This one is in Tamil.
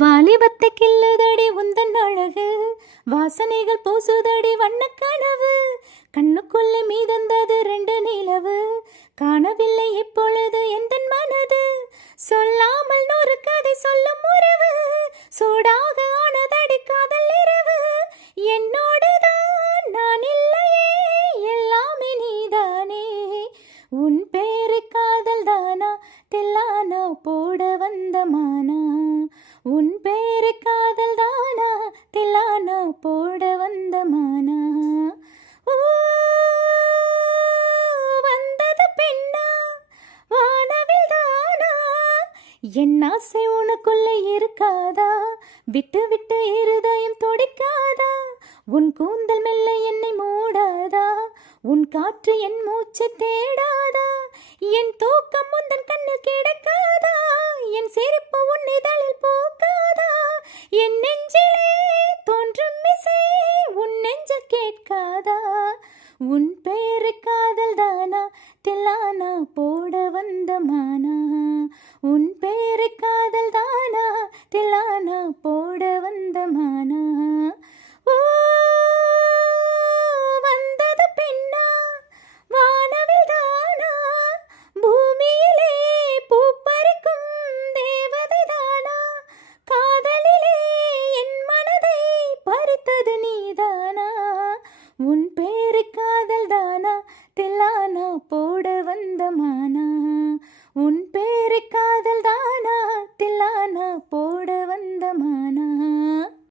வாலிபத்தை கில்லுதடி உந்தன் அழகு வாசனைகள் பூசுதடி வண்ணக் கனவு. கண்ணுக்குள்ளே மீதந்தது ரெண்டு நிலவு காணவில்லை இப்பொழுது எந்தன் மனது. சொல்லாமல் நூறு கதை சொல்லும் உறவு சூடாக ஆனதடி காதல் இரவு. என்னோடுதான் நான் இல்லையே எல்லாமே நீதானே உன் பேரு உன் பேரு காதல் தானா தில்லானா? போட வந்த மானா வந்தது பெண்ணா? வானவில் தானா என் ஆசை உனக்குள்ளே இருக்காதா? விட்டு விட்டு இருதயம் துடிக்காதா? உன் கூந்தல் மெல்ல என்னை மூடாதா? உன் காற்று என் மூச்சு தேடாதா? என் தூக்கம் முந்த என் நெஞ்சிலே தோன்றும் இசை உன் நெஞ்ச கேட்காதா? உன் பேரு காதல் தானா? தில்லானா? போட வந்த மானா? உன் und